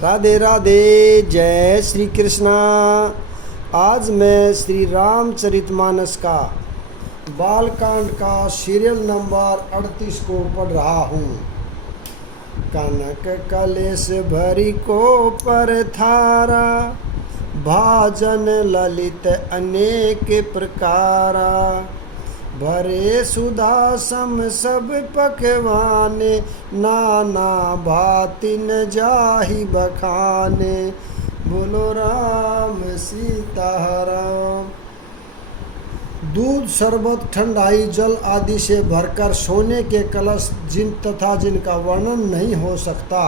राधे राधे, जय श्री कृष्णा। आज मैं श्री रामचरितमानस का बालकांड का सीरियल नंबर 38 को पढ़ रहा हूँ। कनक कलेश भरी को पर थारा, भाजन ललित अनेक प्रकारा। भरे सुधा सम सब पकवाने, नाना भाति न जाहि बखाने। बोलो राम सीता राम। दूध, शरबत, ठंडाई, जल आदि से भरकर सोने के कलश जिनका वर्णन नहीं हो सकता,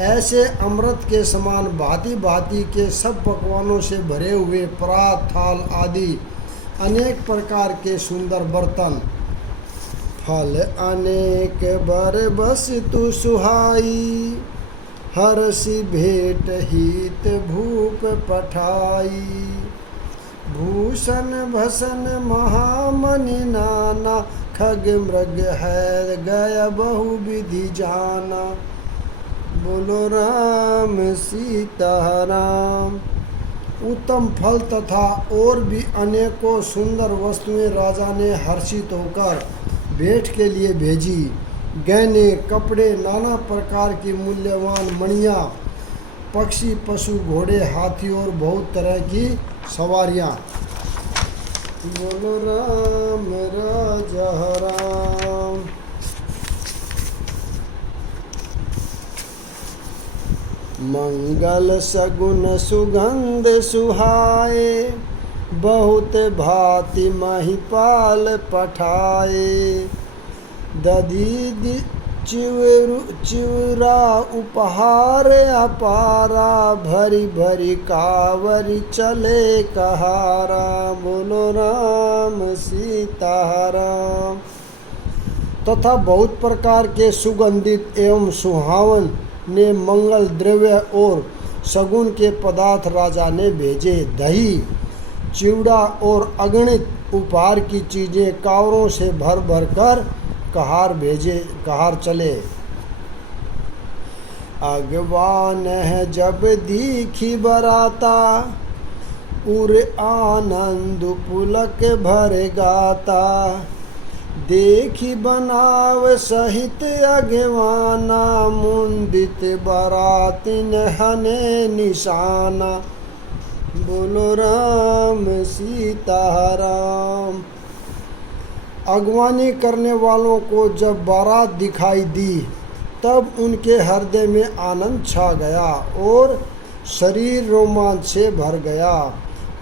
ऐसे अमृत के समान भांति भांति के सब पकवानों से भरे हुए परात, थाल आदि अनेक प्रकार के सुंदर बर्तन। फल अनेक बर वस्तु सुहाई, हर्षि भेंट हित भूप पठाई। भूषण भसन महामणि नाना, खग मृग है गय बहु विधि जाना। बोलो राम सीता राम। उत्तम फल तथा और भी अनेकों सुंदर वस्तुएं राजा ने हर्षित होकर भेंट के लिए भेजी। गहने, कपड़े, नाना प्रकार की मूल्यवान मणियाँ, पक्षी, पशु, घोड़े, हाथी और बहुत तरह की सवारियाँ। बोलो राम राजा राम। मंगल सगुन सुगंध सुहाए, बहुत भांति महिपाल पठाए। दधी चिवरा उपहार अपारा, भरी भरी कावरी चले कहारा। बोलो राम सीता राम। तथा बहुत प्रकार के सुगंधित एवं सुहावन ने मंगल द्रव्य और सगुन के पदार्थ राजा ने भेजे। दही, चिवड़ा और अगणित उपहार की चीजें कावरों से भर भर कर कहार चले। अगवान है जब दीखी बराता, उर आनंद पुलक भर गाता। देखी बनाव सहित अगवाना, मुंदित बरातिन हने निशाना। बोलो राम सीता राम। अगवानी करने वालों को जब बारात दिखाई दी, तब उनके हृदय में आनंद छा गया और शरीर रोमांच से भर गया।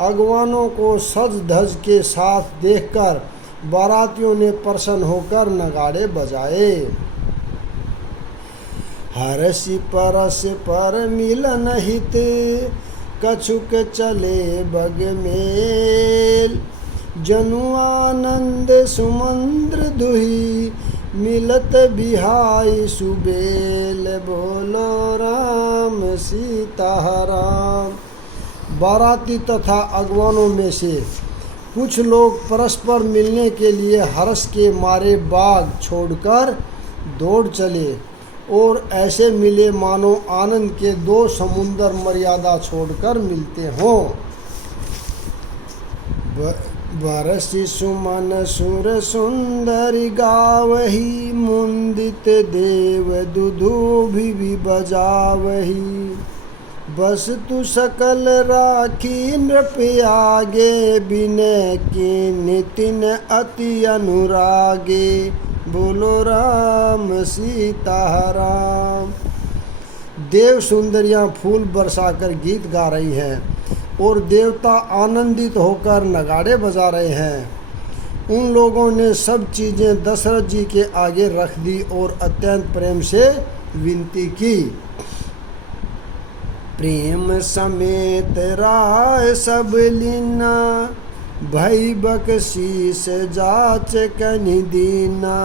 अगवानों को सज धज के साथ देखकर बारातियों ने प्रसन्न होकर नगाड़े बजाए। हर्षि परस पर मिलन हित, कछुक चले बग मेल। जनु आनंद सुमंद्र दुही, मिलत बिहाई सुबेल। बोलो राम सीता राम। बाराती तथा अगवानों में से कुछ लोग परस्पर मिलने के लिए हर्ष के मारे बाग छोड़कर दौड़ चले और ऐसे मिले मानो आनंद के दो समुंदर मर्यादा छोड़कर मिलते हों। बरसी सुमन सुर सुंदरी गावही, मुंदित देव दुदुभि भी बजावही। बस तू सकल राखी नृप आगे, बिनय की नितिन अति अनुरागे। बोलो राम सीता राम। देव सुंदरियां फूल बरसाकर गीत गा रही हैं और देवता आनंदित होकर नगाड़े बजा रहे हैं। उन लोगों ने सब चीज़ें दशरथ जी के आगे रख दी और अत्यंत प्रेम से विनती की। प्रेम समेत राय सब लीना, भई बख्शीस जाच कनि दीना।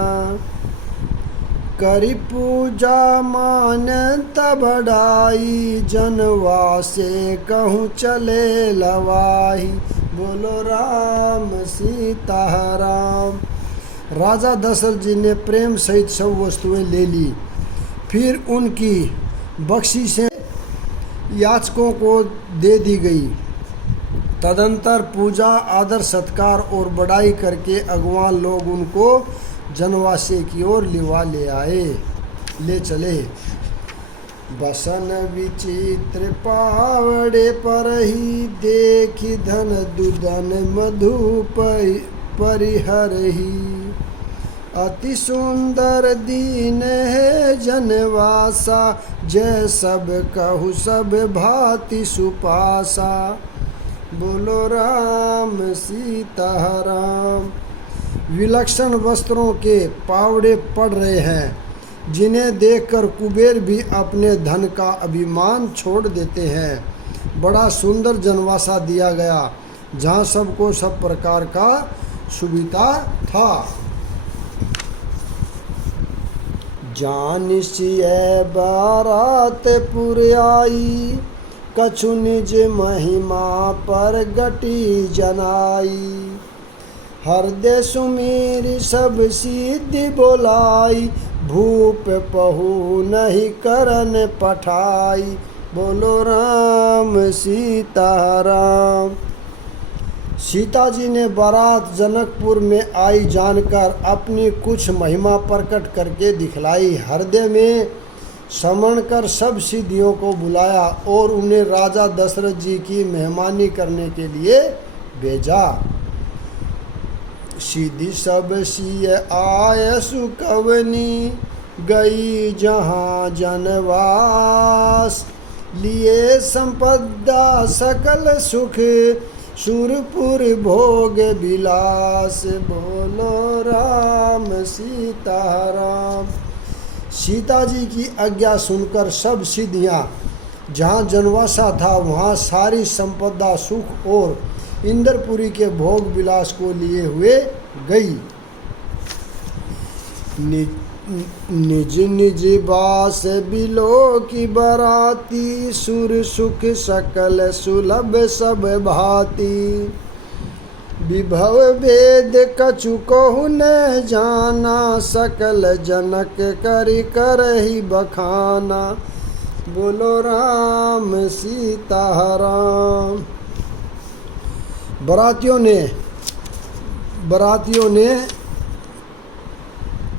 करि पूजा मानत बढ़ाई, जनवा से कहूँ चले लवाही। बोलो राम सीता राम। राजा दशरथ जी ने प्रेम सहित सब वस्तुएं ले ली। फिर उनकी बख्शिशें याचकों को दे दी गई। तदंतर पूजा, आदर सत्कार और बड़ाई करके अगवान लोग उनको जनवासे की ओर ले चले। बसन विचित्र पावड़े पर ही देखी धन दुदन मधु परिहरही। अति सुंदर दीन है जनवासा, जय सब कहु सब भांति सुपासा। बोलो राम सीता राम। विलक्षण वस्त्रों के पावड़े पड़ रहे हैं, जिन्हें देखकर कुबेर भी अपने धन का अभिमान छोड़ देते हैं। बड़ा सुंदर जनवासा दिया गया, जहाँ सबको सब प्रकार का सुविधा था। जानिसिय बारात पुर आई, कछु निज महिमा पर गटी जनाई। हृदय सुमीर सब सिद्धि बोलाई, भूप पहु नहीं करन पठाई। बोलो राम सीता राम। सीता जी ने बारात जनकपुर में आई जानकर अपनी कुछ महिमा प्रकट करके दिखलाई। हृदय में समण कर सब सिद्धियों को बुलाया और उन्हें राजा दशरथ जी की मेहमानी करने के लिए भेजा। सीधी सब सिय आय सुकवनी, गई जहाँ जनवास। लिए संपदा सकल सुख, सुरपुर भोग विलास। बोलो राम सीता राम। सीता जी की आज्ञा सुनकर सब सिद्धियाँ जहाँ जनवासा था वहाँ सारी संपदा सुख और इंद्रपुरी के भोग विलास को लिए हुए गई। निज निज बास बिलो की बराती, सुर सुख सकल सुलभ सब भांति। विभव वेद कछु कहु न जाना, सकल जनक करि करहि बखाना। बोलो राम सीता राम। बरातियों ने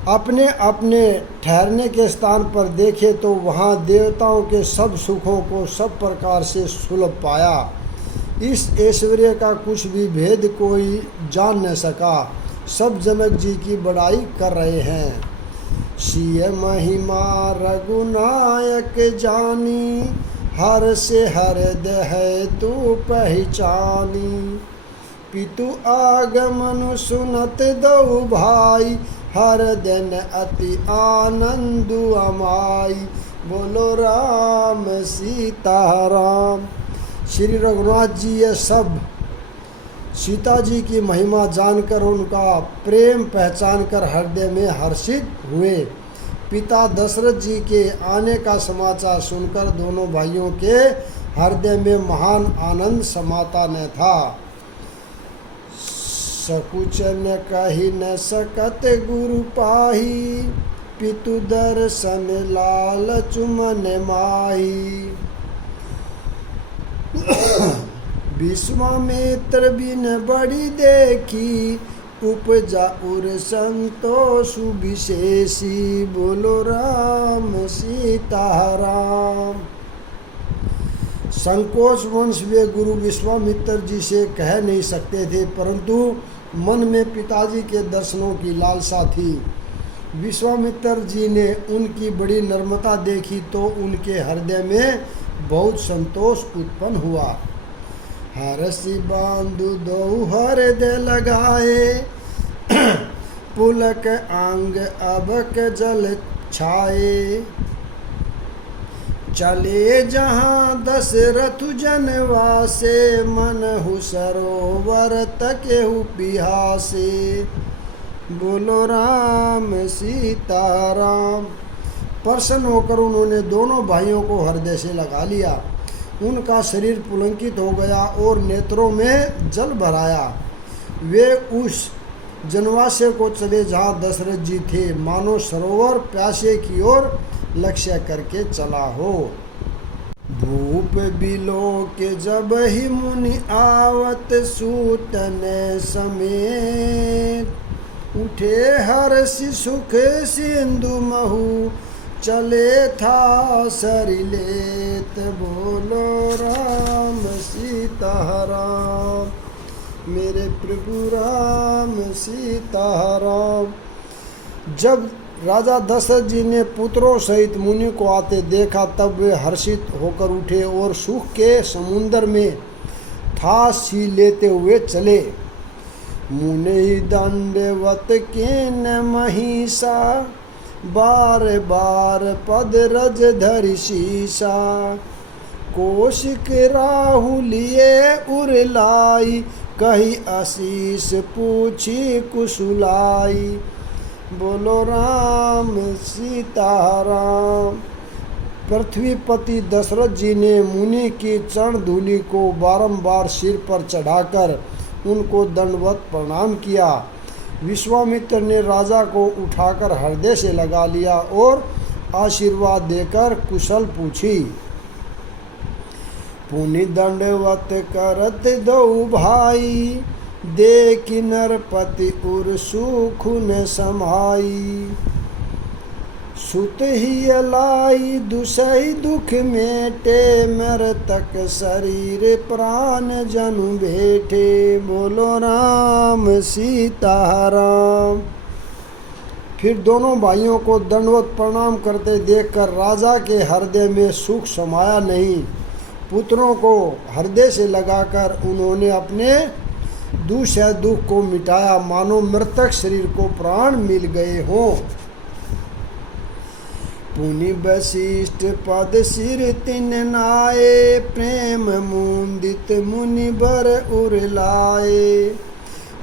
अपने अपने ठहरने के स्थान पर देखे तो वहाँ देवताओं के सब सुखों को सब प्रकार से सुलभ पाया। इस ऐश्वर्य का कुछ भी भेद कोई जान न सका। सब जनक जी की बड़ाई कर रहे हैं। सिय महिमा रघुनायक जानी, हर से हृदय है तू पहचानी। पितु आगमन सुनत दो भाई, हर दिन अति आनंद अमाई। बोलो राम सीता राम। श्री रघुनाथ जी ये सब सीता जी की महिमा जानकर उनका प्रेम पहचान कर हृदय में हर्षित हुए। पिता दशरथ जी के आने का समाचार सुनकर दोनों भाइयों के हृदय में महान आनंद समाता न था। सकुच न कही न सकत गुरु पाही, पितु दर्शन लाल चुमन माही। विश्वामित्र बिन बड़ी देखी, उपजा उर संतोष विशेषी। बोलो राम सीता राम। संकोच वंश वे गुरु विश्वामित्र जी से कह नहीं सकते थे, परंतु मन में पिताजी के दर्शनों की लालसा थी। विश्वामित्र जी ने उनकी बड़ी नम्रता देखी तो उनके हृदय में बहुत संतोष उत्पन्न हुआ। हरसि बांधु दो हृदय लगाए, पुलक आंग अबक जल छाए। चले जहाँ दशरथ जनवासे, मनहु सरोवर तकेहु बिहासे। बोलो राम सीता राम। प्रसन्न होकर उन्होंने दोनों भाइयों को हृदय से लगा लिया। उनका शरीर पुलंकित हो गया और नेत्रों में जल भराया। वे उस जनवासे को चले जहाँ दशरथ जी थे, मानो सरोवर प्यासे की ओर लक्ष्य करके चला हो। भूप बिलो के जब ही मुनि आवत सूतन समेत, उठे हर्षि सुख सिंधु महु चले था सरिलेत। बोलो राम सीता राम, मेरे प्रभु राम सीता राम। जब राजा दशरथ जी ने पुत्रों सहित मुनि को आते देखा तब वे हर्षित होकर उठे और सुख के समुद्र में था सी लेते हुए चले। मुनि दंडवत केन महिषा, बार बार पद रज धरि शीशा। कौशिक राहु लिए उरलाई, कही आशीष पूछी कुशुलाई। बोलो राम सीता राम। पृथ्वीपति दशरथ जी ने मुनि की चरण धूलि को बारंबार सिर पर चढ़ाकर उनको दंडवत प्रणाम किया। विश्वामित्र ने राजा को उठाकर हृदय से लगा लिया और आशीर्वाद देकर कुशल पूछी। पुनि दंडवत करत दो भाई, देखि नरपति उर सुख न समाई। सुत ही अलाई दुसई दुख मेटे, मरतक शरीर प्राण जनु भेटे। बोलो राम सीता राम। फिर दोनों भाइयों को दंडवत प्रणाम करते देखकर राजा के हृदय में सुख समाया नहीं। पुत्रों को हृदय से लगाकर उन्होंने अपने दूसरे दुख को मिटाया, मानो मृतक शरीर को प्राण मिल गए हों। पुनि वशिष्ठ पद सिर तिन नाये, प्रेम मुंदित मुनि बर उरलाए।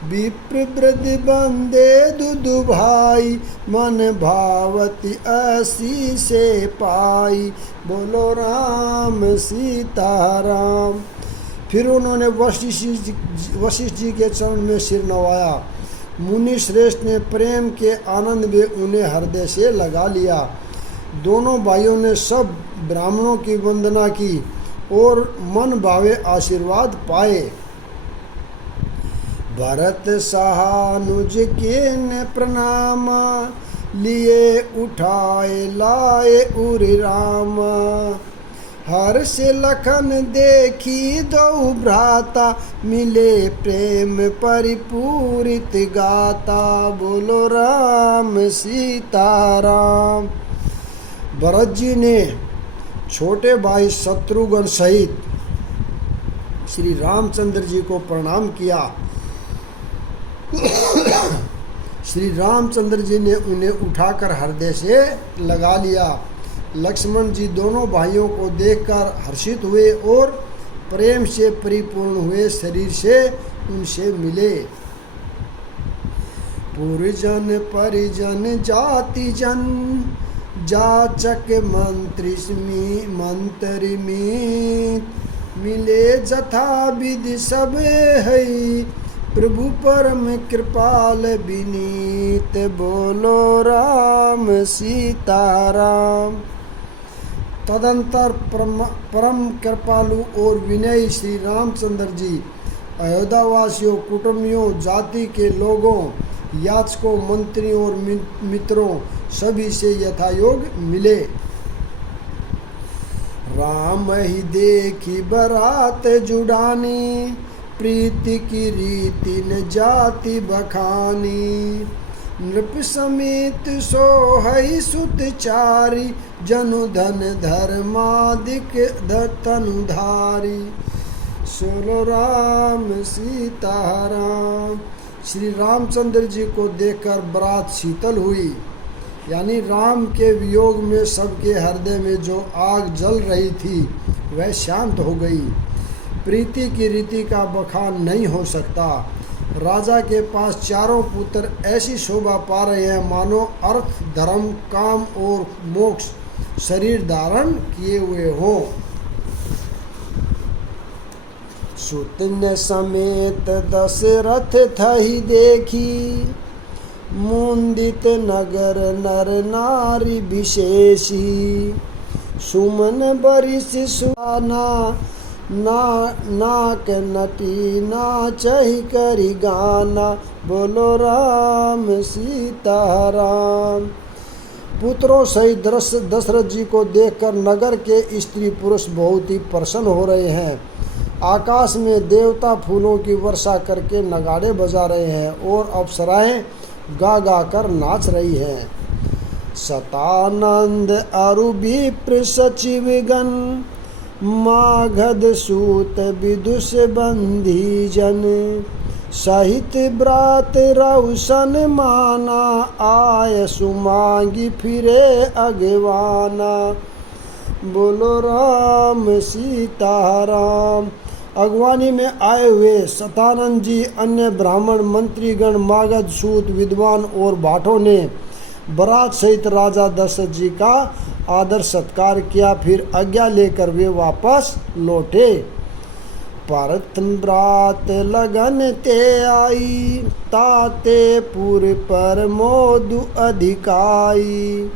विप्र वृद्धि बंदे दुदु भाई, मन भावती असी से पाई। बोलो राम सीता राम। फिर उन्होंने वशिष्ठ जी के चरण में सिर नवाया। मुनि श्रेष्ठ ने प्रेम के आनंद में उन्हें हृदय से लगा लिया। दोनों भाइयों ने सब ब्राह्मणों की वंदना की और मन भावे आशीर्वाद पाए। भरत सहानुज के ने प्रणाम, लिए उठाए लाए उरि राम। हर्ष लखन देखी दो भ्राता, मिले प्रेम परिपूरित गाता। बोलो राम सीता राम। भरत जी ने छोटे भाई शत्रुघ्न सहित श्री रामचंद्र जी को प्रणाम किया। श्री रामचंद्र जी ने उन्हें उठाकर हृदय से लगा लिया। लक्ष्मण जी दोनों भाइयों को देखकर हर्षित हुए और प्रेम से परिपूर्ण हुए शरीर से उनसे मिले। पुरजन परिजन जाति जन, जाचक मंत्री मीत। मिले जथा विधि सब है, प्रभु परम कृपाल विनीत। बोलो राम सीता राम। तदंतर परम कृपालु और विनयी श्री रामचंद्र जी अयोध्यावासियों, कुटुंबियों, जाति के लोगों, याचकों, मंत्रियों और मित्रों सभी से यथायोग मिले। राम ही देखी बरात जुड़ानी, प्रीति की रीति न जाति बखानी। नृप समेत सोहई सुतचारी, जनु धन धर्मादिक तनुधारी। सोलो राम सीता राम। श्री रामचंद्र जी को देखकर बरात शीतल हुई, यानी राम के वियोग में सबके हृदय में जो आग जल रही थी वह शांत हो गई। प्रीति की रीति का बखान नहीं हो सकता। राजा के पास चारों पुत्र ऐसी शोभा पा रहे हैं मानो अर्थ, धर्म, काम और मोक्ष शरीर धारण किए हुए हों। सुतन समेत दशरथ थही देखी, मुंदित नगर नर नारी विशेषी। सुमन बरिस सुहाना, नाक नटी नाचहि करि गाना, बोलो राम सीता राम। पुत्रों सहित दशरथ जी को देखकर नगर के स्त्री पुरुष बहुत ही प्रसन्न हो रहे हैं। आकाश में देवता फूलों की वर्षा करके नगाड़े बजा रहे हैं और अप्सराएं गा गा कर नाच रही हैं। सतानंद अरु विप्र सचिवगण, मागध सूत विदुष बंधी जन, सहित ब्रात रौशन माना, आय सुमांगी फिरे अगवाना, बोलो राम सीता राम। अगवानी में आए हुए सतानंद जी, अन्य ब्राह्मण मंत्रीगण, मागध सूत विद्वान और भाटों ने बरात सहित राजा दशरथ जी का आदर सत्कार किया। फिर आज्ञा लेकर वे वापस लौटे। परत ब्रात लगन ते आई, ताते पुर पर मोदु अधिकाई,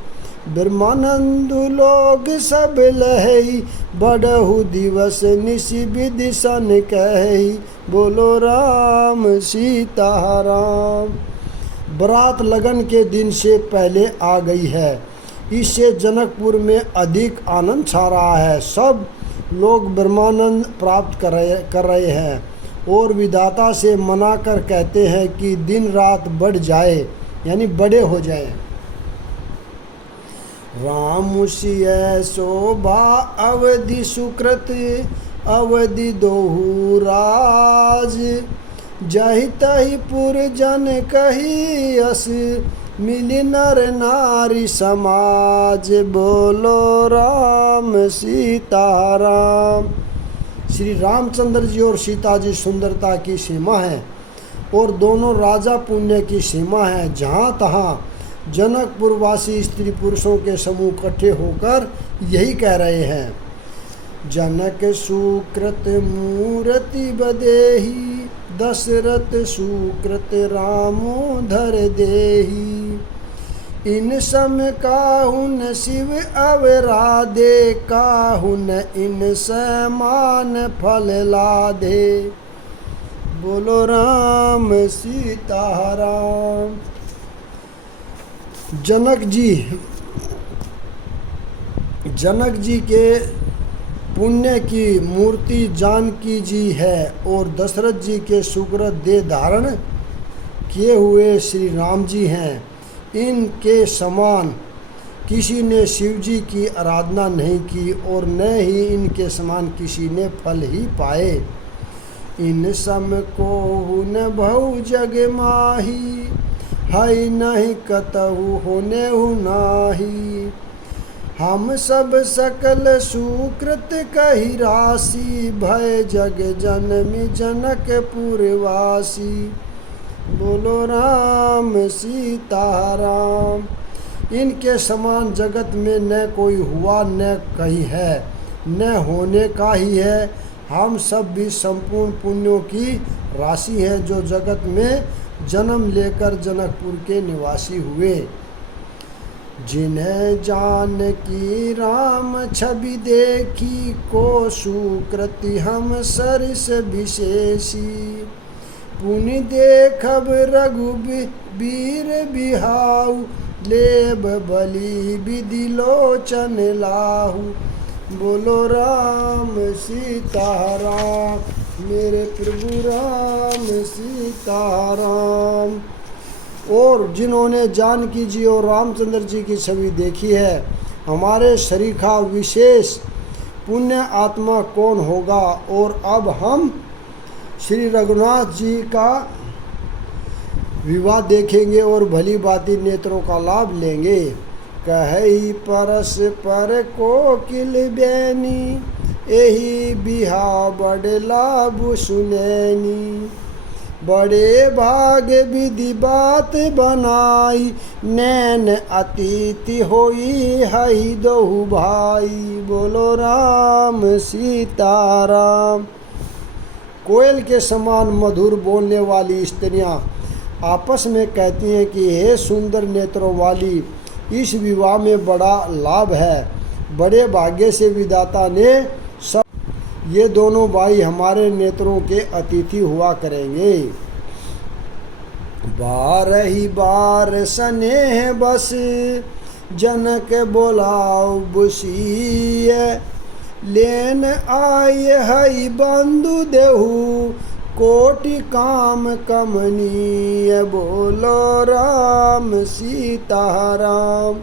ब्रह्मानंदु लोग सब लहई, बड़हु दिवस निशि विधि सन कही, बोलो राम सीता राम। बरात लगन के दिन से पहले आ गई है, इससे जनकपुर में अधिक आनंद छा रहा है। सब लोग ब्रह्मानंद प्राप्त कर रहे हैं और विधाता से मनाकर कहते हैं कि दिन रात बढ़ जाए, यानी बड़े हो जाए। राम सिय शोभा अवधि सुकृत, अवधि दोहु राज, जहि तहि पुर जन कही अस, मिली नर नारी समाज, बोलो राम सीता राम। श्री रामचंद्र जी और सीता जी सुंदरता की सीमा है और दोनों राजा पुण्य की सीमा है। जहाँ तहाँ जनकपुरवासी स्त्री पुरुषों के समूह इकट्ठे होकर यही कह रहे हैं। जनक सुकृत मूर्ति बदेही, दशरथ सुकृत रामो धर देही, इन सम काहुन शिव अवराधे, काहुन इन समान फल लाधे, बोलो राम सीता राम। जनक जी के पुण्य की मूर्ति जानकी जी है और दशरथ जी के सुकृत देह धारण किए हुए श्री राम जी हैं। इनके समान किसी ने शिव जी की आराधना नहीं की और न ही इनके समान किसी ने फल ही पाए। इन सम को न भऊ जग माही, है नहीं कतहु होने नाही, हम सब सकल सुकृत कही राशि, भय जग जनमी जनकपुरवासी, बोलो राम सीता राम। इनके समान जगत में न कोई हुआ न कहीं है, न होने का ही है। हम सब भी संपूर्ण पुण्यों की राशि है जो जगत में जन्म लेकर जनकपुर के निवासी हुए। जिन्हें जान की राम छवि देखी, को सुकृति हम सरिस विशेषी, पुनि देखब रघुबीर बिहाऊ, लेब बलि विधि लोचन लाहू, बोलो राम सीता राम। मेरे प्रभु राम सीता राम। और जिन्होंने जानकी जी और रामचंद्र जी की छवि देखी है, हमारे शरीखा विशेष पुण्य आत्मा कौन होगा। और अब हम श्री रघुनाथ जी का विवाह देखेंगे और भली भांति नेत्रों का लाभ लेंगे। कही परस पर कोकिल बैनी, एही बिहा बड़े लाभ सुनैनी, बड़े भाग विधि बात बनाई, नैन अतिथि होई हई दोहु भाई, बोलो राम सीता राम। कोयल के समान मधुर बोलने वाली स्त्रियां आपस में कहती हैं कि हे सुंदर नेत्रों वाली, इस विवाह में बड़ा लाभ है। बड़े भाग्य से विधाता ने सब ये दोनों भाई हमारे नेत्रों के अतिथि हुआ करेंगे। बारही बार स्नेह बस जनक बोलाओ बुसीय, लेन आए हई बंधु देहु कोटि काम कमनीय, बोलो राम सीता राम।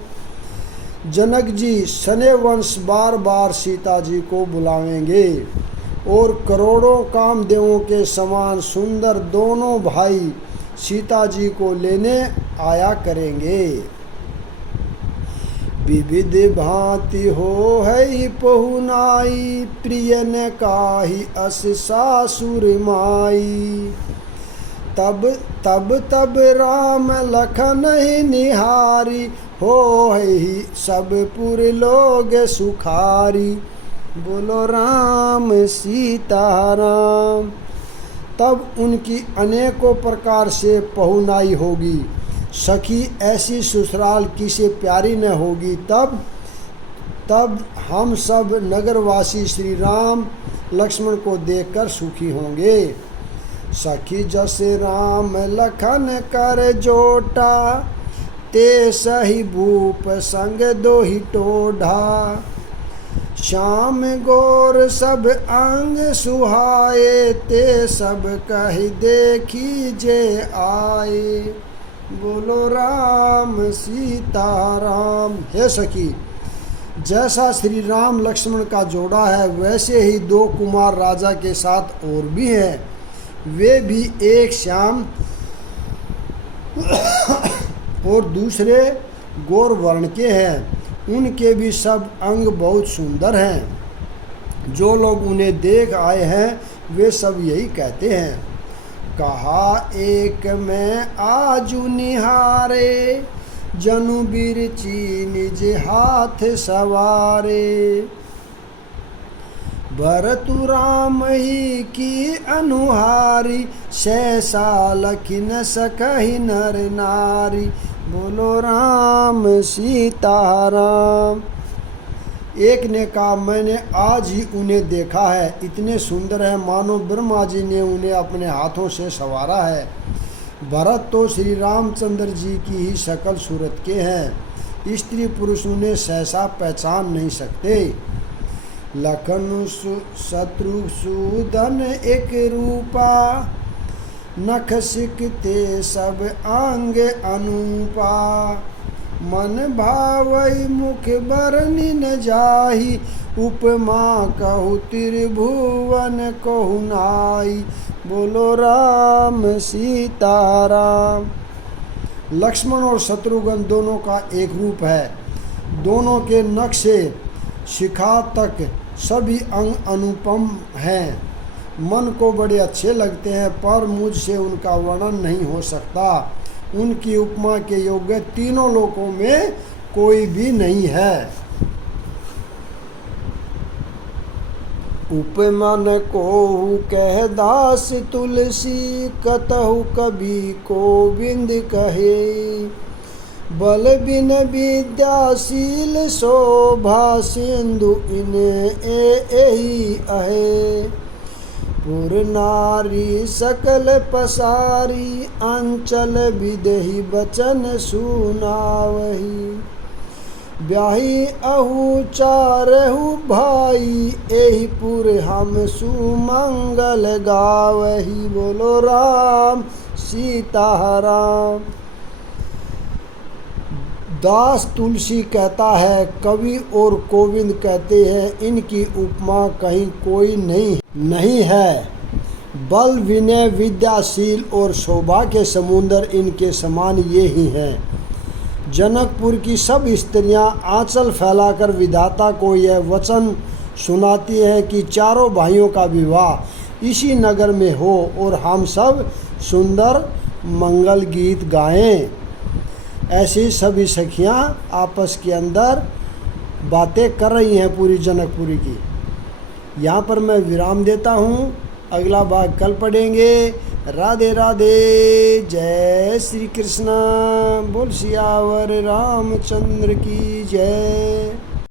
जनक जी सने वंश बार बार सीता जी को बुलावेंगे और करोड़ों कामदेवों के समान सुंदर दोनों भाई सीता जी को लेने आया करेंगे। विविध भांति हो है पहुनाई, प्रिय ने काही अस सासुर माई, तब राम लखन ही निहारी, हो ही सब पुर लोग सुखारी, बोलो राम सीता राम। तब उनकी अनेकों प्रकार से पहुनाई होगी, सखी ऐसी ससुराल किसे प्यारी न होगी। तब हम सब नगरवासी श्री राम लक्ष्मण को देखकर सुखी होंगे। सखी जस राम लखन कर जोटा, ते सही भूप संग दो ही टोढ़ा, श्याम गोर सब अंग सुहाए, ते सब कही देखी जे आए, बोलो राम सीता राम। हे सखी, जैसा श्री राम लक्ष्मण का जोड़ा है वैसे ही दो कुमार राजा के साथ और भी हैं, वे भी एक श्याम और दूसरे गौर वर्ण के हैं, उनके भी सब अंग बहुत सुंदर हैं। जो लोग उन्हें देख आए हैं वे सब यही कहते हैं, कहा एक मैं आजू निहारे, जनु बिरची निज हाथ सवारे, भरतु राम ही की अनुहारी, सहसा लखी न सकहि नर नारी, बोलो राम सीता राम। एक ने कहा मैंने आज ही उन्हें देखा है, इतने सुंदर है मानो ब्रह्मा जी ने उन्हें अपने हाथों से संवारा है। भरत तो श्री रामचंद्र जी की ही शकल सूरत के हैं, स्त्री पुरुष उन्हें सहसा पहचान नहीं सकते। लखन शत्रुसूदन एक रूपा, नख सिकते सब अंग अनूपा, मन भावई मुख बरनि न जाहि, उपमा कहु त्रिभुवन कहु नाई, बोलो राम सीता राम। लक्ष्मण और शत्रुघ्न दोनों का एक रूप है, दोनों के नख से शिखा तक सभी अंग अनुपम हैं, मन को बड़े अच्छे लगते हैं, पर मुझसे उनका वर्णन नहीं हो सकता। उनकी उपमा के योग्य तीनों लोकों में कोई भी नहीं है। उपमन कोहु कह दास तुलसी, कतहु कभी गोविंद कहे, बल बिन विद्याशील शोभा, सिंधु इन एहि अहे, पुर नारी सकल पसारी, अंचल विदेही बचन सुनावही, ब्याही अहु चारहु भाई, एहि पुर हम सुमंगल गावही, बोलो राम सीता राम। दास तुलसी कहता है, कवि और गोविंद कहते हैं, इनकी उपमा कहीं कोई नहीं है। बल विनय विद्याशील और शोभा के समुंदर इनके समान ये ही हैं। जनकपुर की सब स्त्रियां आंचल फैलाकर विधाता को यह वचन सुनाती हैं कि चारों भाइयों का विवाह इसी नगर में हो और हम सब सुंदर मंगल गीत गाएं। ऐसी सभी सखियां आपस के अंदर बातें कर रही हैं पूरी जनकपुरी की। यहाँ पर मैं विराम देता हूँ, अगला भाग कल पढ़ेंगे। राधे राधे, जय श्री कृष्ण, बोल सियावर रामचंद्र की जय।